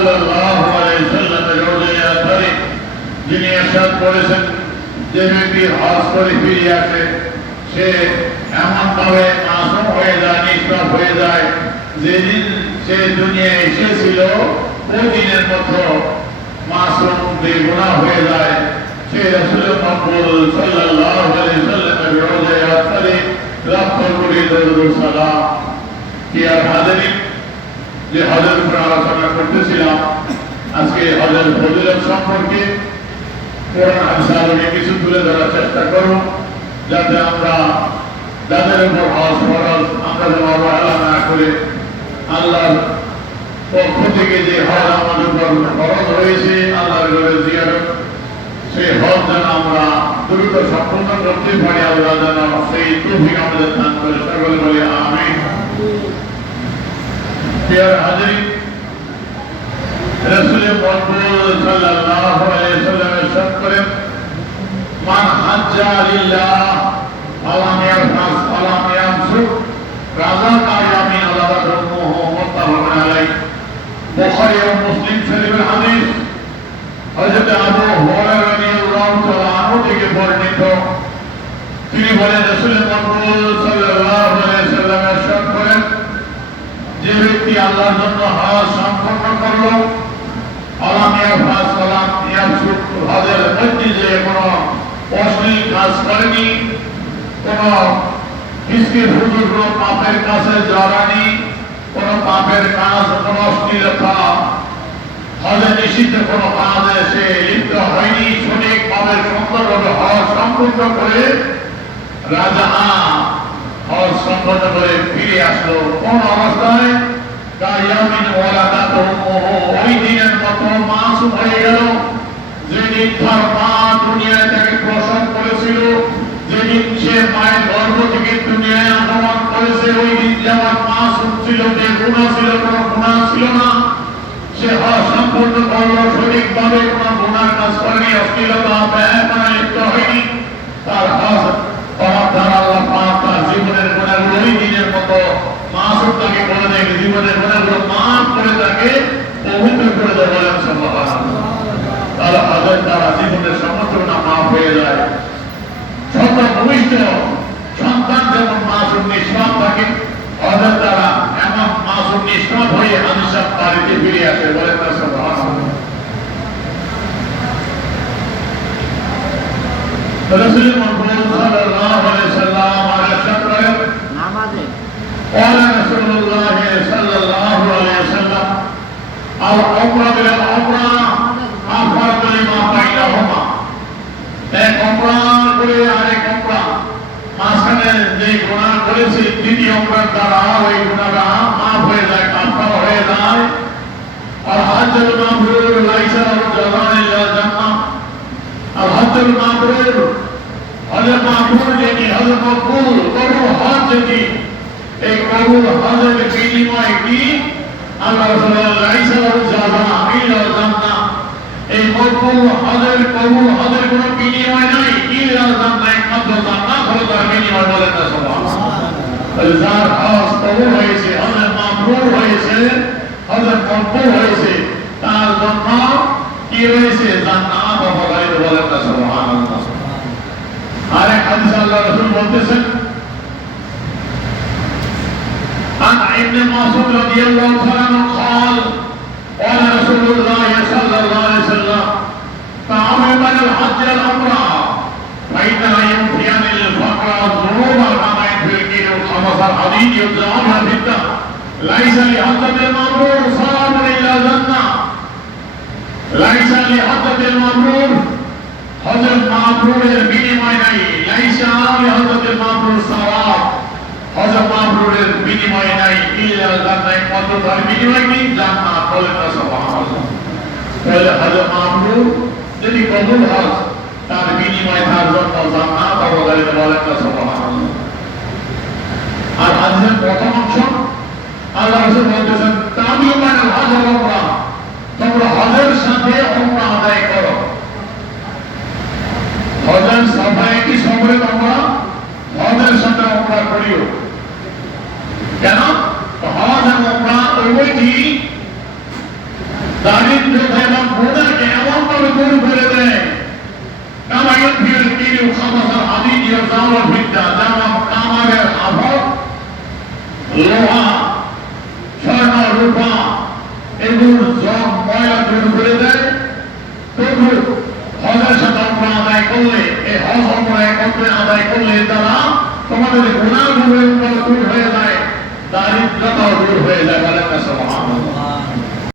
সাল্লাল্লাহু আলাইহি সাল্লামের রওজায়ে শরীফ যিনি ইরশাদ করেছেন যে ব্যক্তি হজ করে ফিরে আসে সে এমনভাবে মাসুম হয়ে যায়, নিষ্পাপ হয়ে যায়, যেদিন সে দুনিয়ায় এসেছিল ওই দিনের মতো মাসুম বেগুনাহ হয়ে যায়। সে রাসূল মকবুল সাল্লাল্লাহু আলাইহি সাল্লামের রওজায়ে শরীফ লক্ষ কোটি দরুদ ও সালাম। কি আর হাজিরিন, যে হজের উপর আলোচনা করতেছিলাম, আজকে হজের ফজিলত সম্পর্কে কোরআন হাদিস আলোকে কিছু তুলে ধরার চেষ্টা করব, যাতে আমরা যাদের উপর হজ ফরজ আমরা যেন অবহেলা না করে আল্লাহর পক্ষ থেকে যে হজ আমাদের উপর ফরজ হয়েছে আল্লাহর ঘরে জিয়ারত, সেই হজ যেন আমরা দ্রুত সম্পূর্ণ করতে পারি। আল্লাহ যেন সেই তৌফিক আমাদের দান করে, সকলে বলি আমিন। প্রিয় হাজিরিন, রাসূল মকবুল সাল্লাল্লাহু আলাইহি সাল্লাম ইরশাদ করেন, মান হাজ্জা লিল্লাহ ফালাম ইয়ারফাস ফালাম ইয়ামসুক রাযাকা ইয়ামিন আলাদাহুমুহু মুত্তাফাকুন আলাইহি। বুখারী ও মুসলিম শরীফের হাদিস। হযরত আবু হুরায়রা রাদিয়াল্লাহু তাআলা আনহু থেকে বর্ণিত, তিনি বলেন রাসূল মকবুল সাল্লাল্লাহু আলাইহি সাল্লাম ইরশাদ করেন, যে ব্যক্তি আল্লাহর জন্য হজ সম্পন্ন করলো, ফালাম ইয়ারফাস ফালাম ইয়ামসুক, হজের মধ্যে যে কোনো অশ্লীল কাজ করেনি, কোন হিসকে হুজুর পাপের কাছে জড়ানি, কোন পাপের কাজ, কোন অশ্লীলতা, হজে নিষিদ্ধ কোন কাজে সে লিপ্ত হয়নি, সঠিক পাপের সুন্দরভাবে হজ সম্পূর্ণ করে রাজা হজ সম্পন্ন করে ফিরে আসলো। কোন অবস্থায়? কায়ামিন ওয়ালাদাতুহু, ওই দিনের মতো মাসুম হয়ে গেল যেদিন তার মা দুনিয়ায় তাকে প্রসব করেছিল, যেদিন সে মায়ের গর্ভ থেকে দুনিয়ায় আগমন করেছে, ওই দিন যেমন মাসুম ছিল, বেগুনাহ ছিল, কোনো গুনাহ ছিল না। সে হজ সম্পূর্ণ করলো সঠিকভাবে, কোনো গুনার কাজ করেনি, অশ্লীলতা ব্যয়াপনা লিপ্ত হয়নি। তার হজ করার দ্বারা আল্লাহ পাক তার জীবনের গুনাহগুলো ওই দিনের মতো মাসুম তাকে করে দেয়, জীবনের গুনাহগুলো মাফ করে তাকে পবিত্র করে দেয়। বলেন সুবহানাল্লাহ। তার হজের দ্বারা জীবনের সমস্ত গুনাহ মাফ হয়ে যায়। ভূমিষ্ঠ সন্তান যেমন মাসুম নিষ্পাপ থাকে, হজের দ্বারা এমন মাসুম নিষ্পাপ হয়ে হাদিসা বাড়িতে ফিরে আসে। বলেন না সুবহানাল্লাহ। রাসূল মকবুল সাল্লাল্লাহু আলাইহি সাল্লাম ইরশাদ করেন, নামাজে قال رسول الله صلى الله عليه وسلم العمرة بالعمرة أفضل لما بينهما। এক উমরা করে আরেক উমরা মাঝখানে যে গুনাহ করেছে দ্বিতীয় উমরার দ্বারা ওই গুনাহটা মাফ হয়ে যায়, কাফারা হয়ে যায়। আর হজ্জুল মাবরুর লাইসা লাহু জাযাউন ইল্লা জান্নাহ। আর হজ্জুল মাবরুর, হজের মাবরুর যেটি, হজের মকবুল কবুল হজ যেটি, এই কবুল হজের বিনিময় কি? আল্লাহ রাসূল লাইসা লাহু জাযাউন ইল্লা জান্নাহ। এই মকবুল হজের কবুল হজের কোনো বিনিময় নাই, ইল্লা জান্নাহ, একমাত্র জান্নাত হলো তার বিনিময়। বলেন না সুবহানাল্লাহ। তাহলে যার হজ কবুল হয়েছে, হজের মাবরুর হয়েছে, হজের মকবুল হয়েছে, তার জন্য কি রয়েছে? জান্নাত অবধারিত। বলেন না সুবহানাল্লাহ। আরেক হাদিসে আল্লাহ রাসূল বলতেছেন, عن ابن مسعود رضي الله عنه قال قال رسول الله صلى الله عليه وسلم تعامل بين الحج والعمرة فإنما ينفيان الفقر والذنوب كما ينفي الكيل والخبث الحديد يجزعها في الدم ليس لحجة المبرور صلاة إلا جنة ليس لحجة المبرور حجة المبرور বিনিময় নাই ليس لحجة المبرور صلاة হজের মাবরুরের বিনিময় নাই, ইল্লা জান্নাহ, একমাত্র তার বিনিময় কি? জান্নাত। বলেন না সুবহানাল্লাহ। তাহলে হজের মাবরুর যদি কবুল হজ, তার বিনিময় তার জন্য জান্নাত অবধারিত। বলেন না সুবহানাল্লাহ। আর হাদিসের প্রথম অংশ আল্লাহ রাসূল বলতেছেন, তামিয়ু বাইনাল হজ ওয়াল উমরা, তোমরা হজের সাথে উমরা আদায় করো। হজের সাথে কি সফরে তোমরা হজের সাথে উমরা করিও। কেন? হজ এবং উমরা উভয়টি দারিদ্রতা এবং গুনাহকে এমনভাবে দূর করে দেয় كما ينفي الكيل خبث الحديد يزال الفضة যেমন কামারের আভক লোহা স্বর্ণ রূপা এগুলো সব ময়লা দূর করে দেয়। তবু হজের সাথে আমরা আদায় করলে এই হজ আমরা একত্রে আদায় করলে তারা তোমাদের গুনাহগুলো দূর হয়ে যায়, দারিদ্রতাও দূর হয়ে যায়। বলেন না সুবহানাল্লাহ।